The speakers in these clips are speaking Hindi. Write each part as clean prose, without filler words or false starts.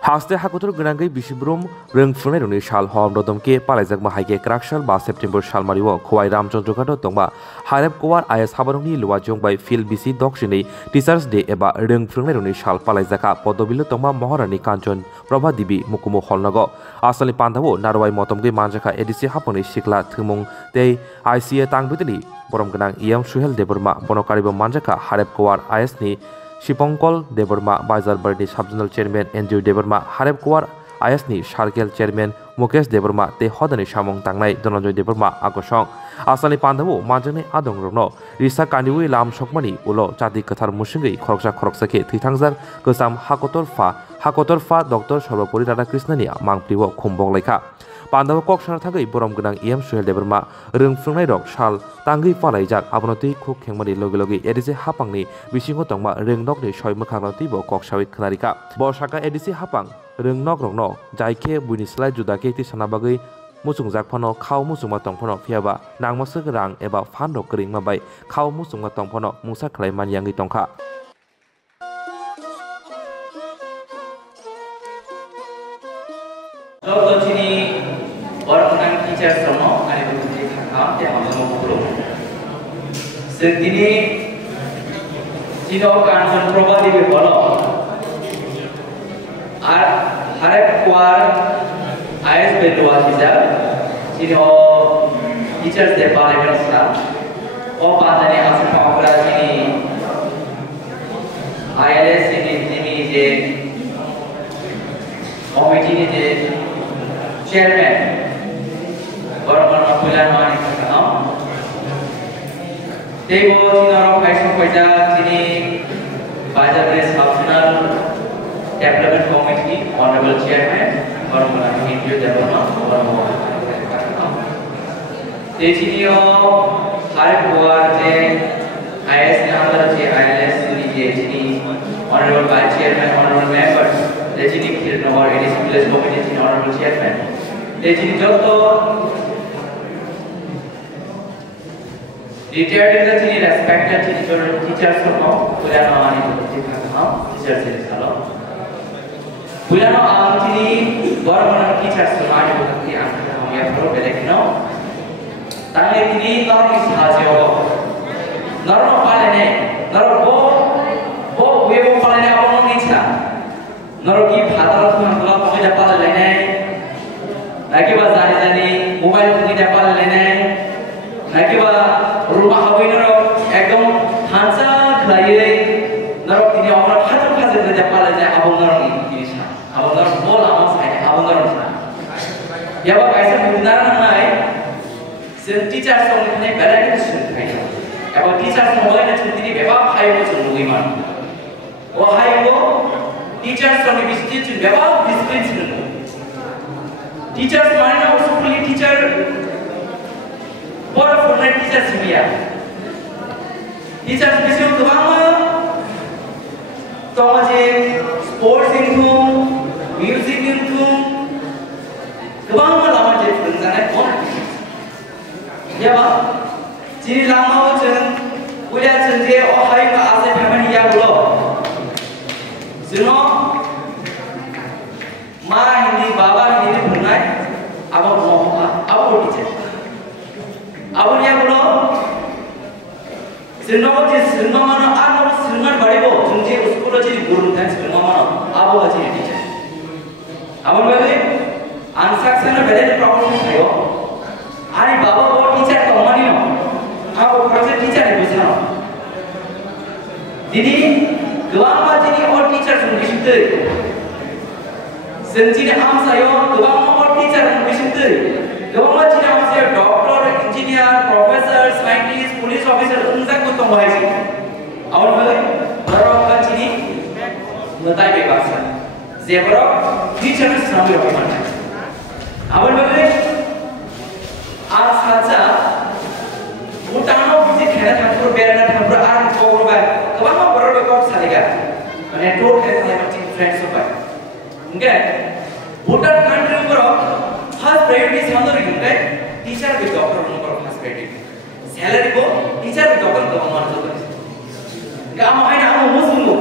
Haste hakutur gunangai bisibrum rengfrunai runi shal hom rodomke palaijak mahaike krakshal ba September shalmariwo khowai Ramchandra Ghato tongba harep kowar IS habarungni luwajong bai fil bisi dokshini Teachers Day eba rengfrunai runi shal palaijaka podobilo tongba Maharani Kanchan Prabha Devi mukumu holnago asali pandawo narwai motomge manjaka edisi haponi sikla thumung tei ICA tangbitini borom gunang iyam Suhel Deborma bonokaribo manjaka harep kowar IS ni Shipongkol Deborma Bazar Bardi Subjournal Chairman Andrew Deborma Harep Kowar IS ni Sarkel Chairman Mukesh Deborma te hodani samong tangnai Dhananjay Deborma agosong asali pandawo manjani adong rokno risa kandiwi lam sokmani ulo chati kathar musingai khoroksa ke thithangjak kusam hakotorfa Dr. Sarvapuri Radhakrishnan ni mangpriwo khumbok lekha Pandawa kok sana thagai borom gunang iyam Suhel Deborma rengfrungnai rok shal tangai palaijak abonoti khuk khengmani logi edisi hapangni bisingo tongma rengnokni soimokhangnoti bo kok sawit khlarika bo saka edisi hapang rengnok rokno jaike buini slai judake ti sanabagai musungjak phano khau musungma tongphano phiaba nangmasuk rang eba fan rok kringma bai khau musungma tongphano mungsa khlai manyangi tongkha orang teacher semua ada betul hakam dia mampu belum. Sendiri jino Kanchan Prabha Devi bolo, harap kuar IS berdua teacher, jino teachers depan level sah, pandani asal pengapura jini ILS ini je komiti ni je chairman. Orang bulan mana kita Tebo Cina Kaisong Kaisa Cini Bazar Bardi Subjournal Development Committee Honorable Chairman orang Andrew Deborma orang Teciniyo Harep Kowar je IS ni antara je ILS ni je Cini Honorable Vice Chairman Honorable Members Tecini Kiran Nomor Edisi Village Committee Cini Honorable Chairman Tecini Joto Retired is a respected teachers from Pulano and teachers in Salon. Pulano Antini, government teachers from the Antamia Pro Belecno. Tangitini, not is Hazio. Noro Palene, Noro we will Palene on Nisa. Noro give Hadal to Block with a Palene. Nakiba Zanizani, mobile to the Palene. Nakiba rumah kawin naro ekdom hansa khlai naro tini amra phajar kerja pala ja abang naro ni jinisa abang naro bol amos hai abang naro sa ya ba kaisa bidara nai sen teacher song ni bela ni sun kai ya ba teacher song bola ni tini beba hai mo sun ngi man o hai mo teacher song ni bisti chun beba discipline sun teachers mane na school teacher Por format teachers semua, teachers bising tu bang, tu macam sports itu, music itu, tu bang lama je perancangan pun, ya bang, jadi lama macam, udah cenderung oh hari ke asal family ya bro, semua, mah ini bapa ini pernah, apa mau apa teacher. Abang yang belum, senang je senang mana, anak senang balik bo, jumlah sekolah jadi guru dan senang mana, abang jadi teacher. Abang balik, ansar sana balik problem sayo, hari bapa bo teacher kau mana ni, abang kerja teacher ni bisa. Jadi, dua macam jadi orang teacher sendiri sendiri. Sendiri am sayo, dua orang teacher sendiri sendiri. Dua macam am sayo doctor. Engineer, professor, scientist, police officer, unsa ko tong bahasa. Awal balik, baru kan sini, mentai bebas. Zebra, teacher sambil bermain. Awal balik, saja, utama bisa kena campur beran campur arang kau berubah. Kapan mau baru berkau sahaja. Mana tour kita yang macam friends apa. Enggak, Bhutan country baru, first priority sama tu enggak. Teacher with doctor nomor hospital. Salary ko teacher with doctor ko nomor tu. Kamu hai na kamu muslim.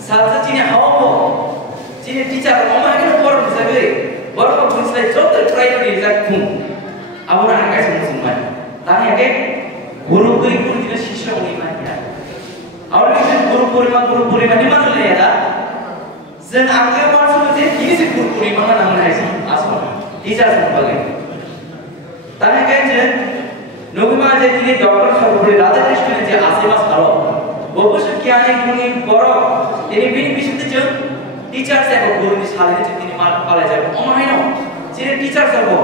Salsa cini hawa ko. Jadi teacher mama ini orang bisa beri, orang bisa jodoh try ini jadi pun, aku nak kasih semua. Tanya ke guru tidak siswa ini mana? Awal ini guru di mana ni ada? Zen angkat masuk je, ini si guru mana nama sih? Asal teacher sebagai. Tanya ke je, nukma je ini dokter sebagai Radha Krishna je asimas kalau, bagus kian ini borok, ini bini bisa je. Teacher saya guru misalnya jadi malam kalau saya oh main no, jadi teacher saya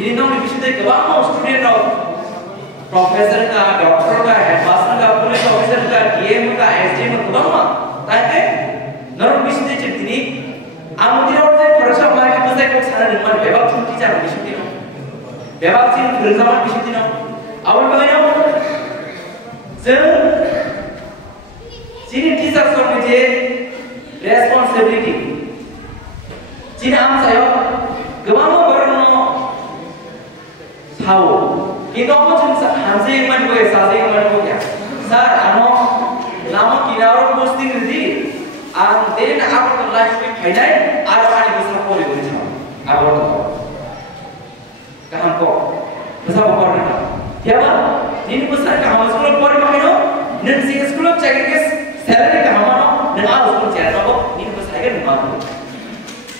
ini nong di situ kebanyakan student no, profesor ka, dokter ka, headmaster ka, police officer ka, DM ka, SDM ka kebanyakan, tapi nong di situ jadi ini, amu tidak ada perasaan mereka bisa ikut sana dengan bebas pun teacher di situ no, bebas sih bersama di situ no, awal bagaimana? Jadi teacher soalnya je responsibility. Cina am saya, kemana berano tahu. Kita mau cuma hansi iman boleh, sasi iman boleh. Sir, ano, nama kita orang posting ini, jadi nak apa life में फायदा है, आरोप आने besar boleh boleh cuma. Apa tu? Kaham ko, besar apa orang? Ya ba, ini besar kaham sekolah boleh makan no, nanti sekolah cakap kes salary kaham no. Dan aku pun cakap apa, ini pun saya kan mahu.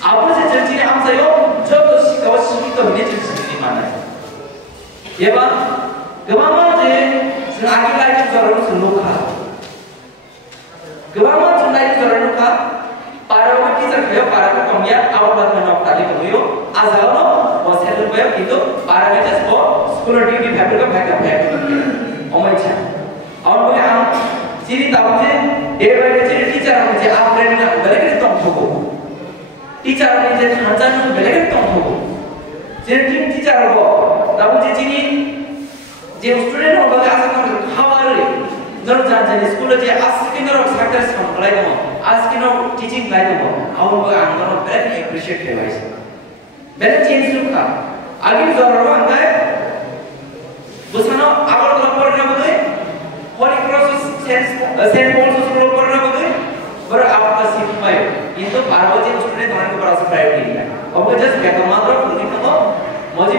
Apa saja jadi am saya, jauh tu kau sulit tu ni jadi di mana? Ya bang, kemana je? Senang lagi orang sunuka. Kemana je lagi orang sunuka? Para orang kita kaya para orang kamian awal dah menok tadi kau asal no, wasel tu kaya itu para kita sekolah duty paper ka backup paper. Omai cah. Awal kau am, jadi tahu je. Dia jadi teacher orang je apa yang nak belajar itu tongkol. Teacher orang je hantar nak belajar itu tongkol. Jadi teacher orang, tahu je student orang belajar asal nak hawar le. Jangan jadi sekolah je asal orang sakit sama lagi mana, asal orang teaching lagi mana. Awak orang orang very appreciate device. Very change luka. Agar orang orang busana awal orang pernah betul. Holy Cross Saint Paul's School पढ़ना बगे पर आपका सीट पाए ये तो पार्वती स्टूडेंट होने को बड़ा सा प्रायोरिटी है अब वो जस्ट क्या कमाल रहा है लेकिन वो मौजी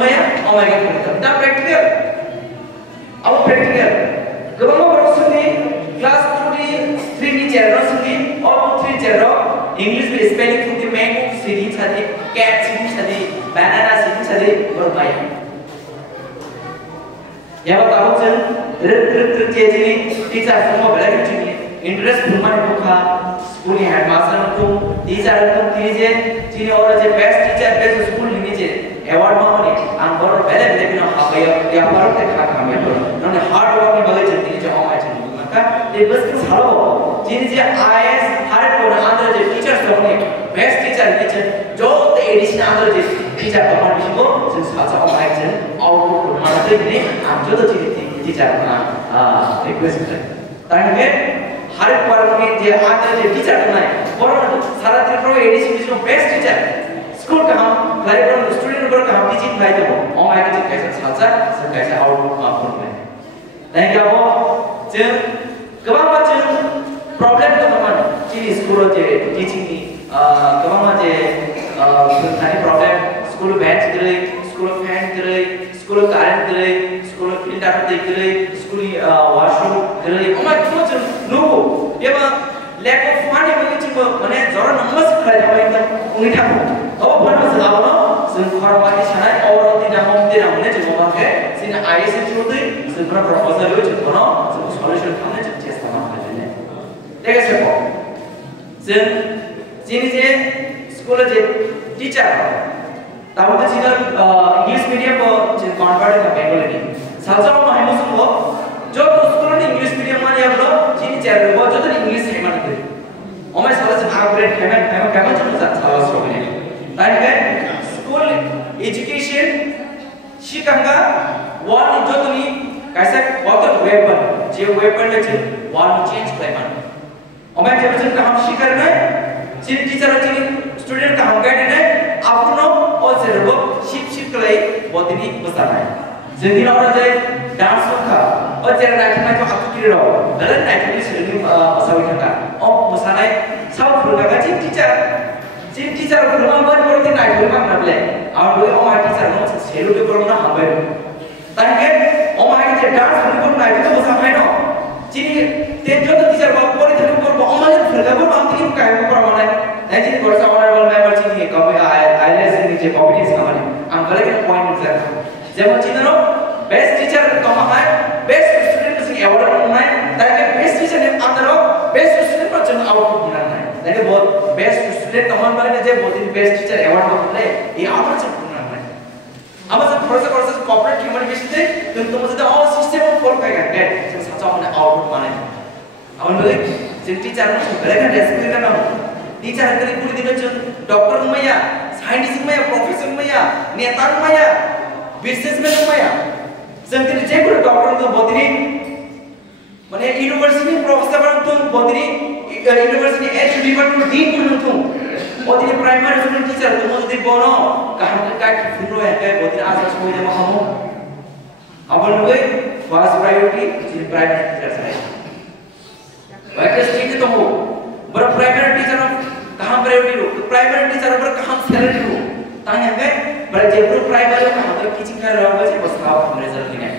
माया और मैं क्या करता हूँ तब प्रैक्टिकल अब प्रैक्टिकल कब हम बड़ा सुनी क्लास 3 की चेहरा सुनी और 3 चेहरा इंग्लिश में स्पेलिंग सुनती मैंगो सीधी छाती कैट सीधी छाती बनाना सीधी छाती और माया या बताओ चल writ jadi teacher semua belajar cuma interest rumah itu kah school headmaster itu teacher itu kiri je orang je best teacher best school ini je award mau ni angkor belajar belajar nak apa ya baru terkah kami itu nanti hard work ni belajar jadi je orang macam itu maka dia betul salah jadi je IAS hard work andar je teacher semua ni best teacher ni je जो addition andar je teacher kapan bisiko sensaja orang macam output rumah tu ni am जो तो teacher request करते हैं ताकि हर एक बार में जो आते हैं टीचर करना है और सारा दिन प्रो एडिशन में बेस्ट टीचर स्कूल का हम लाइब्रेरी स्टूडेंट को हम टीचिंग लाइक हो और मैं जो कैसे साचा सब कैसे आउटपुट आपको में नहीं क्या वो जो कबाब जो प्रॉब्लम तो कमान चीनी स्कूल जो टीचिंग की कबाब जो सारी प्रॉब्लम स्कूल बेंच करे स्कूल फैन करे स्कूल कारन करे स्कूल फिल्टर करे स्कूल वॉशरूम करे ओमा क्यों चल नो ये बा lack of money बगे चिप माने जरा नमस खाय जाबा एकदम उनी थाको अब फन से लाबो जों खरबानि सानाय और दिना माने जों माके सिन आईएस थ्रुदै जों प्रपोजल हो जों बनो जों सॉल्यूशन खाने जों चेष्टा खालामने देखे सेपो जों जिनि जे स्कूल जे टीचर ताबो त जिन इंग्लिश मीडियम को जे कन्वर्ट का बेंगली साजाव माहिमो संगो जो स्कूल ने इंग्लिश मीडियम माने आपलो जिनि चेयर वो जो तो इंग्लिश है माने ओमे साला से अपग्रेड केमन जो साला सोने ताकि स्कूल एजुकेशन शिकांगा वन जो तो नि कैसे बहुत वेपन जे वेपन में जे वन चेंज क्लेमन ओमे जब जन हम शिकर में जिन टीचर जिन स्टूडेंट का हम गाइड है आपनो और जरूर शिप के लिए बहुत ही besar है jadi orang je dance का और जरा नाइट में तो आपको किरी रहो दाlam नाइट में sering masawi kan oh masalahnya south floor का Chin teacher kurang buat di naik kurang nak beli. Awak dulu orang teacher orang selalu di kurang nak hamil. Tapi kan orang itu dance kurang naik itu besar mana? Cini tentu teacher bawa pori terus bawa orang itu firman bawa orang itu kaya kurang mana? Dan cini kurang honorable member cini kami IELTS ini je competition kami. Angkali kan point besar. Jadi cini lo best teacher kamu hai best student mesti award mana? Tapi best teacher ni antara best student macam award mana? Tapi buat best student kamu mana je buat best teacher award apa? Ini award macam mana? Amat proses corporate communication deh, tentu mesti all system follow kayak kan, jadi satu mana output mana. Aman boleh, jadi teacher macam berapa disiplin kan? Teacher kali kulit dia macam dokter rumaya, scientist rumaya, profesor rumaya, neta rumaya, businessman rumaya. Jadi je kulit dokter itu buat ini, mana university profesor itu buat ini, university education department dean itu. और ये प्राइमरी स्कूल टीचर तो मुझे बोलो कहाँ तक क्या कितना है क्या बहुत ही आसान स्कूल में हम अब लोग फर्स्ट प्रायोरिटी जिन प्राइमरी टीचर से वैकेंसी टीचर तो हो बड़ा प्राइमरी टीचर कहाँ प्रायोरिटी लो प्राइमरी टीचर पर कहाँ सैलरी लो ताकि हमें बड़ा जेबरू प्राइमरी कहाँ तक टीचिंग कर रहा होगा जी बस खाओ हमारे जरूरत नहीं है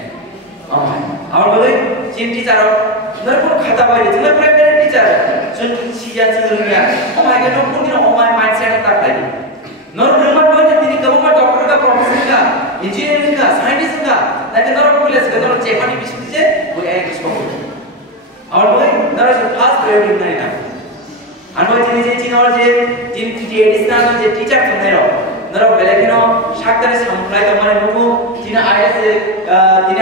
अब बोले जिन टीचर नर को खाता बाई जिन प्राइमरी टीचर जों सिया जोंनिया ओमाय गनो पुनिनो ओमाय माइंडसेट तक लागी नर ब्रह्मा बोले तिनी गबमा डॉक्टर का प्रोफेसर का इंजीनियर का साइंटिस्ट का ताकि नर पुलिस का नर चेपानी बिस्कुट जे वो एक इसको और बोले नर से फास्ट प्रायोरिटी नहीं ना अनवा जिनी जे चिन और जे जिन एडिशनल जे टीचर तो नहीं रहो नर बेलेकिनो शाक्तरे संप्लाय तो माने नुको जिन आईएस जिन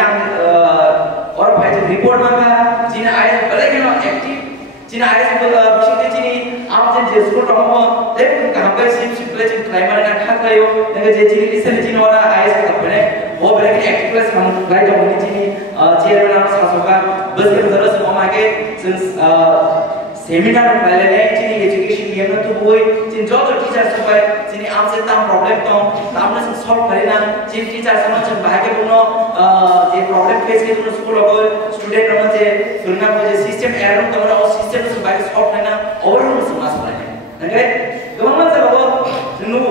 और भाई जो रिपोर्ट मांगा जिन आईएस बेलेकिनो एक्टिव जिन आईएस बिशुद्धि जिनी आम जन जे स्कूल रहो लेकिन कहां पे सिम प्ले जिन प्राइमरी ना खा लायो नगे जे जिनी लिसन जिन और आईएस का पने वो बेलेकिन एक्टिव प्लस हम लाइक तो बनी जिनी चेयरमैन आप सासोका बस के तरह से हम आगे सेमिनार वाले ने जिनी एजुकेशन नियम तो हुए जिन जो टीचर सब है जिनी आम से तम प्रॉब्लम तो हमने से सॉल्व करेना जिन टीचर सब जन भागे पुनो जे प्रॉब्लम फेस के पुनो स्कूल और स्टूडेंट रमन जे सुरना को जे सिस्टम एरर तो और सिस्टम से भागे सॉल्व करना ओवरऑल समझ पाए नगे गवर्नमेंट से बाबू नु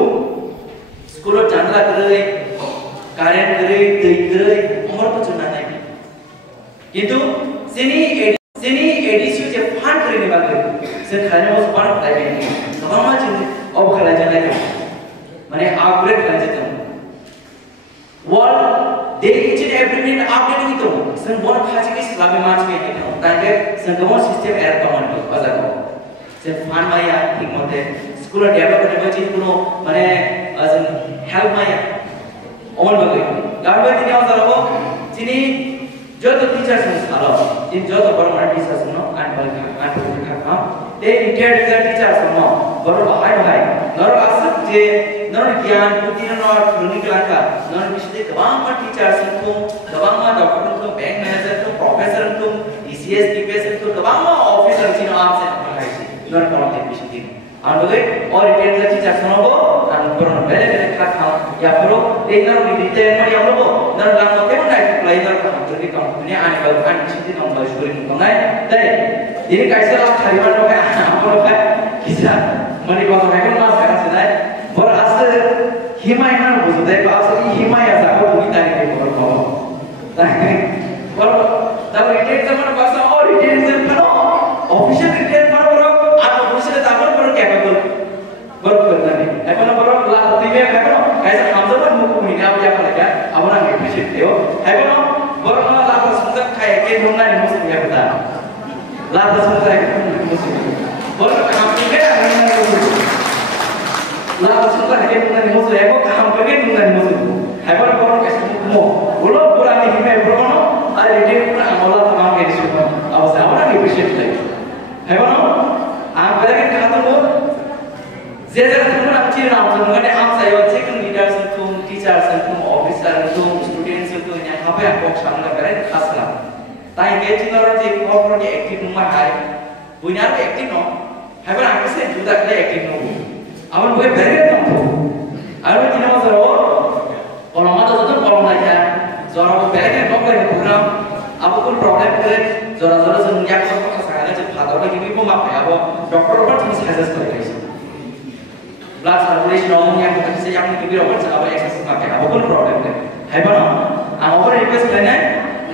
स्कूल जानला करे कार्य करे दे करे और तो चुना नहीं किंतु सिनी एडिशन जे फंड करने वाले से खाने में फंड लागे गवर्नमेंट जिन अब खला जाने माने अपग्रेड कर देते हैं world day each and every minute update की तो सन वर्ल्ड खाची के स्लाबे मार्च में है ताकि संगमन सिस्टम एयर कमांड को बाजार को से फंड माया ठीक मते स्कूल डेवलप करने में चीज कुनो माने अजन हेल्प माया ओन बगे गवर्नमेंट ने और जरा जिनी जो तो टीचर संस्थालो जिन जो तो परमानेंट टीचर सुनो अनपढ़ का ते रिटायर्ड टीचर सुनो बरो भाई नर आसक जे नर ज्ञान बुद्धि नर क्लिनिकल का नर विषय गबांग टीचर सुनो गबांग डॉक्टर को बैंक मैनेजर को प्रोफेसर को ईसीएस टीपीएस को गबांग ऑफिसर जिन आप से पढ़ाई छी नर पढ़ाते विषय और बोले और रिटायर्ड टीचर सुनो को अनपढ़ बेले खा या फिर एक नर रिटायर्ड में हम लोग नर लांग के मन नाइट प्ले नर का हमने कंपनी आने वाले आने किसी नंबर स्टोरी में नहीं ते ini kaisa lah harian lo kayak apa lo kayak bisa menikmati mereka mas kan sudah berasal himayah lo sudah berasal himayah saya bunyi tadi ke kalau tahu retire zaman bahasa oh retire zaman kalau official retire baru unofficial zaman baru capable baru berani apa baru lah timnya apa kaisa hamzah pun muka ini apa yang lagi apa orang appreciate dia apa baru lah sudah kayak ke dunia ini mesti dia betul लाभ समझ रहे हैं बोलो काम करके लाभ समझ रहे हैं तुमने मुझे एको काम करके तुमने मुझे है बोलो बोलो कैसे मो बोलो पूरा नहीं मैं बोलो ना अरे रेडी पूरा अमला तमाम के इसको अब से हमारा भी विशेष है बोलो आप पहले के कहा तो जे जगह तुमने अच्छी नाम तुमने आप सही अच्छे कि लीडर्स तुम टीचर्स तुम ऑफिसर तुम स्टूडेंट्स तुम यहाँ पे आपको सामना करें खास ना ताई के चिन्हर जे कॉर्पोरेट एक्टिव नुमा है बुनियाद एक्टिव नो है पर आगे से जुदा के एक्टिव नो अपन वो बेरे तो और दिन में जरो और हम तो जतन प्रॉब्लम लगा जरा वो बेरे के नो करे प्रोग्राम अब कोई प्रॉब्लम करे जरा जरा से दुनिया को पता सका जब फादर के भी वो माप है अब डॉक्टर borobar tini suggest করে guys blood circulation on yang kita bisa yang lebih borobar apa exercise pakai apa pun problem deh hai bano আমার request lain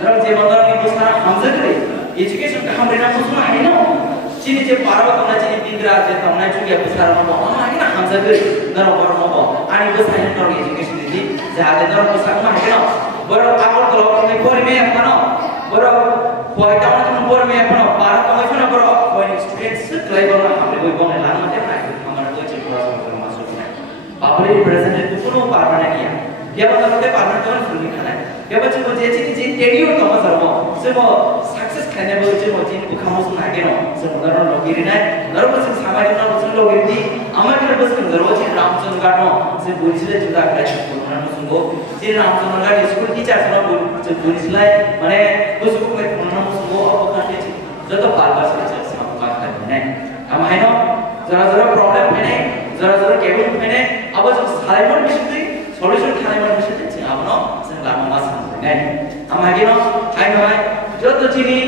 ধরো যে বন্ধন নিয়ে সারা হামজা করে এডুকেশন কা আমরা না বুঝনা হয় না চিনি যে পারবা তোমরা চিনি দিনরা যে তোমরা চুকে সারা মতো হয় না হামজা করে ধরো বড় মতো আনি বসাই না ধরো এডুকেশন দিদি যে আগে ধরো বসা না হয় না বড় আপন তো তুমি পড়বে এখন বড় পয়টা তুমি পড়বে এখন পারা তুমি এখন বড় পয় স্টুডেন্টস ক্লাই বড় আমরা কই বনে লান মতে নাই আমরা তো যে পড়াশোনা করে মাস্টার নাই পাবলিক প্রেজেন্টের কোনো পারবা না নিয়া কেবল তোমাকে পারবা তো ফুল খানা কেবল যে যে টেরিও তো মাসারবো সেবো সাকসেস খানে বলছে মজি বুখামস না কেন সে মদারন লগিরি নাই নরবস সামাজিক না বসন লগিরি আমার কেন বসন দরওজি রামচন্দ্র গানো সে বুঝিলে জুদা ক্লাস করনা মুসুগো যে রামচন্দ্র গান স্কুল টিচার সনা যে বুঝিলাই মানে বুঝুকো কই করনা মুসুগো অপকাতে যত বারবার সে সব বাত নাই আমাইনো জরা জরা প্রবলেম ফেনে জরা জরা কেবল ফেনে আবার যে সাইমন বিষয়তে সলিউশন খাইমন বিষয়তে আপনো সে লামা মাস নাই আমাগিনো হাই ভাই যত চিনি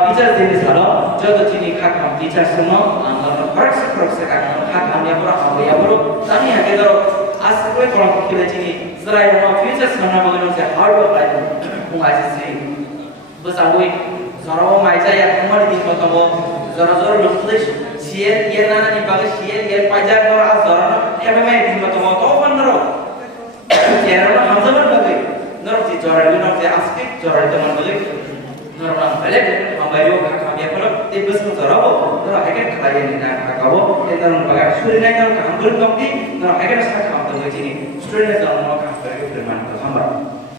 টিচার দিনে সালো যত চিনি খাকাম টিচার সনো আমরা ফরক্স কাকাম খাকাম ya pura হবে ya pura tani আগে ধরো আজকে কই কোন খেলে চিনি জরা এর ফিউচার সনো বলে যে হার্ড ওয়ার্ক লাইফ মুআসিসি বস আবই জরা মাইজা ya তোমার দিন মত জরা জরা লুকতে সিএল ইয়ে না নি বাগে সিএল ইয়ে পাইজা করা জরা হেবে মাই দিন মত তো বন্ধরো চেয়ারটা হামজাবার বাগে নরক যে জরা নরক যে আজকে জরা তোমার বলে normal balik membayu kakak dia kalau tibus menjorabo kalau akan kalian ini kakakwo kita membagai student yang kalau kamu belum kopi kalau akan sekarang kamu tunggu sini student yang mau kamu beri firman Tuhan